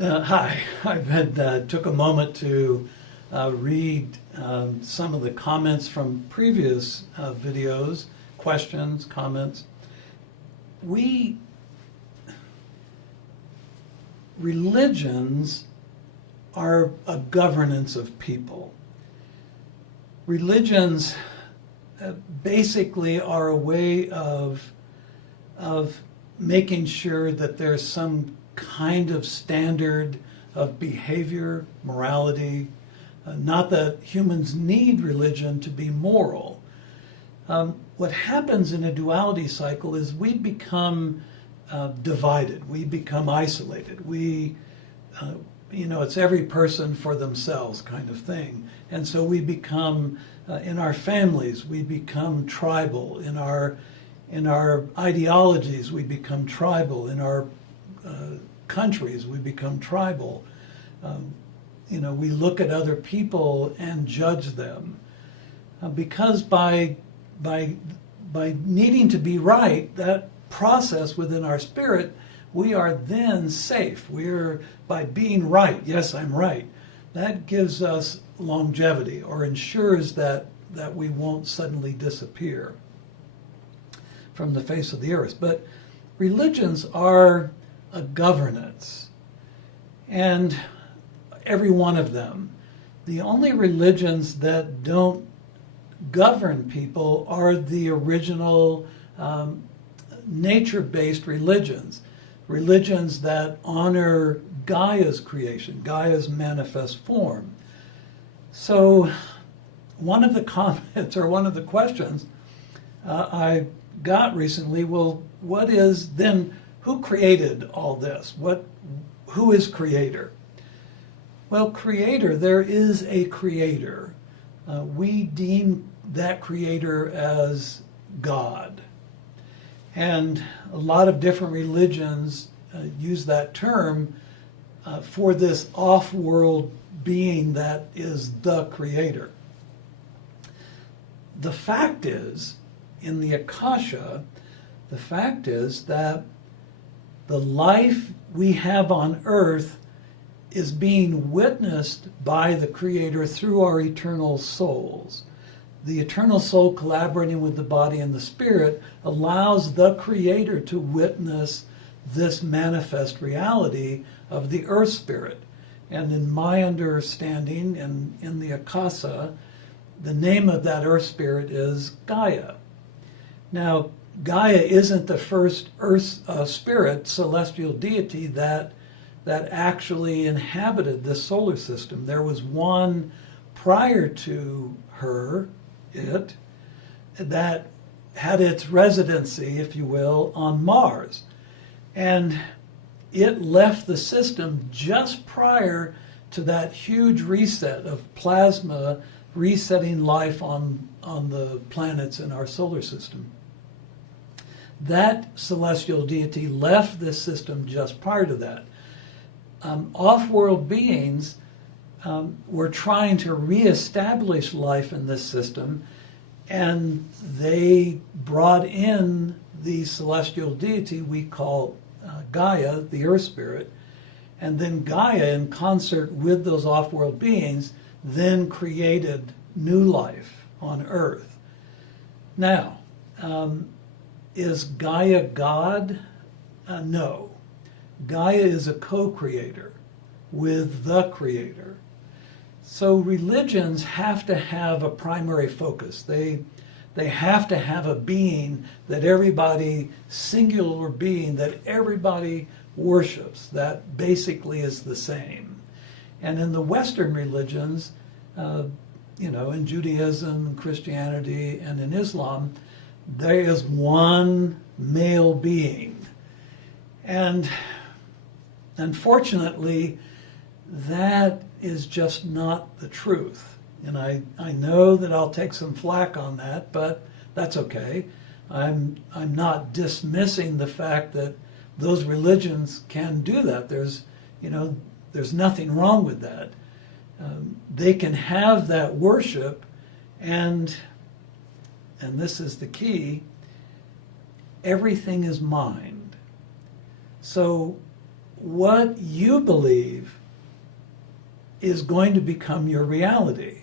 Hi, took a moment to read some of the comments from previous videos, questions, comments. Religions are a governance of people. Religions basically are a way of making sure that there's some kind of standard of behavior, morality. Not that humans need religion to be moral. What happens in a duality cycle is we become divided, we become isolated. It's every person for themselves kind of thing. And so we become, in our families, we become tribal. In our ideologies, we become tribal. In our countries, we become tribal. We look at other people and judge them. Because by needing to be right, that process within our spirit, we are then safe. By being right, yes, I'm right, that gives us longevity or ensures that we won't suddenly disappear from the face of the earth. But religions are a governance, and every one of them. The only religions that don't govern people are the original nature-based religions that honor Gaia's creation, Gaia's manifest form. So one of the comments or one of the questions I got recently, well, what is then, who created all this? Who is creator? Well, creator, there is a creator. We deem that creator as God. And a lot of different religions use that term for this off-world being that is the creator. The fact is, in the Akasha, the fact is that the life we have on earth is being witnessed by the Creator through our eternal souls. The eternal soul collaborating with the body and the spirit allows the Creator to witness this manifest reality of the earth spirit. And in my understanding, and in the Akasha, the name of that earth spirit is Gaia. Now, Gaia isn't the first earth spirit, celestial deity that actually inhabited this solar system. There was one prior to her, that had its residency, if you will, on Mars. And it left the system just prior to that huge reset of plasma resetting life on the planets in our solar system. That celestial deity left this system just prior to that. Off-world beings were trying to reestablish life in this system, and they brought in the celestial deity we call Gaia, the earth spirit, and then Gaia, in concert with those off-world beings, then created new life on earth. Now, is Gaia God? No. Gaia is a co-creator with the Creator. So religions have to have a primary focus. They have to have a being that everybody, singular being that everybody worships, that basically is the same. And in the Western religions, in Judaism, Christianity, and in Islam, there is one male being. And unfortunately, that is just not the truth. And I know that I'll take some flack on that, but that's okay. I'm not dismissing the fact that those religions can do that. There's nothing wrong with that. They can have that worship, and this is the key, everything is mind. So what you believe is going to become your reality.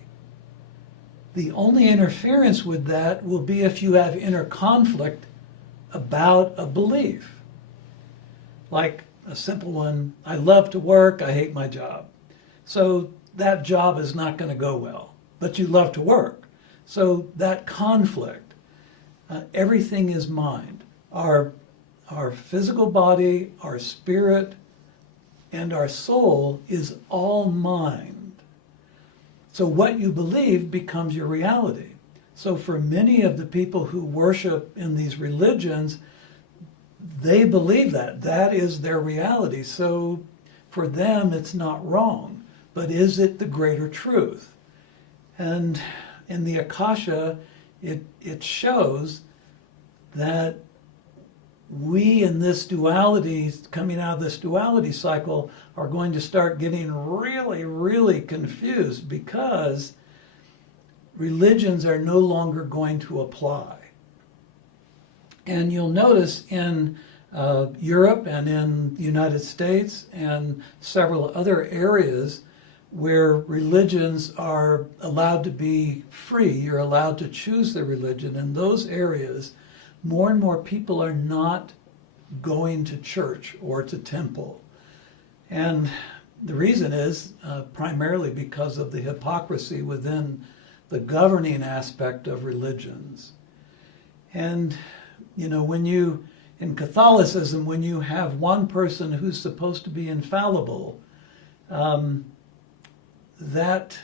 The only interference with that will be if you have inner conflict about a belief. Like a simple one, I love to work, I hate my job. So that job is not going to go well, but you love to work. So that conflict, everything is mind. Our physical body, our spirit, and our soul is all mind. So what you believe becomes your reality. So for many of the people who worship in these religions, they believe that. That is their reality. So for them, it's not wrong. But is it the greater truth? And in the Akasha, it shows that we in this duality, coming out of this duality cycle, are going to start getting really, really confused because religions are no longer going to apply. And you'll notice in Europe and in the United States and several other areas where religions are allowed to be free, you're allowed to choose the religion. In those areas, more and more people are not going to church or to temple. And the reason is primarily because of the hypocrisy within the governing aspect of religions. And, you know, in Catholicism, when you have one person who's supposed to be infallible, that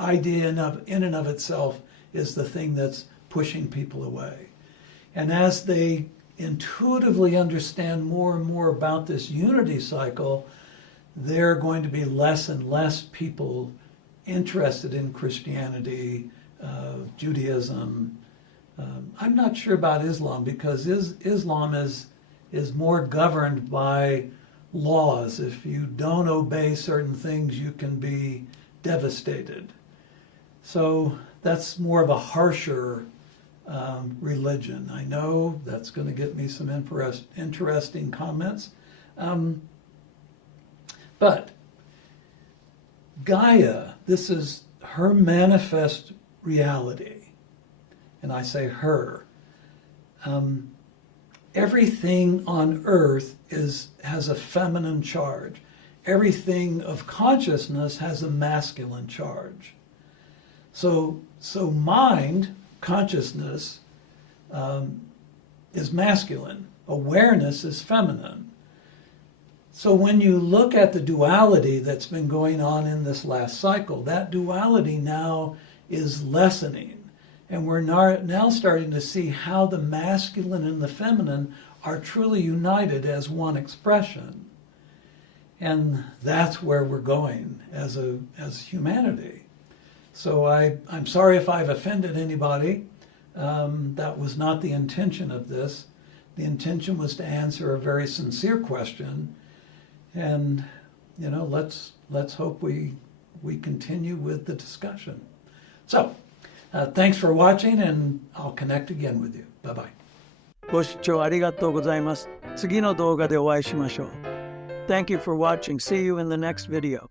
idea in and of itself is the thing that's pushing people away. And as they intuitively understand more and more about this unity cycle, there are going to be less and less people interested in Christianity, Judaism. I'm not sure about Islam because Islam is more governed by laws. If you don't obey certain things, you can be devastated. So that's more of a harsher religion. I know that's going to get me some interesting comments. But Gaia, this is her manifest reality. And I say her. Everything on earth has a feminine charge. Everything of consciousness has a masculine charge. So mind, consciousness, is masculine. Awareness is feminine. So when you look at the duality that's been going on in this last cycle, that duality now is lessening. And we're now starting to see how the masculine and the feminine are truly united as one expression. And that's where we're going as humanity. So I'm sorry if I've offended anybody. That was not the intention of this. The intention was to answer a very sincere question. And, you know, let's hope we continue with the discussion. So, thanks for watching, and I'll connect again with you. Bye-bye. ご視聴ありがとうございます。次の動画でお会いしましょう。Thank you for watching. See you in the next video.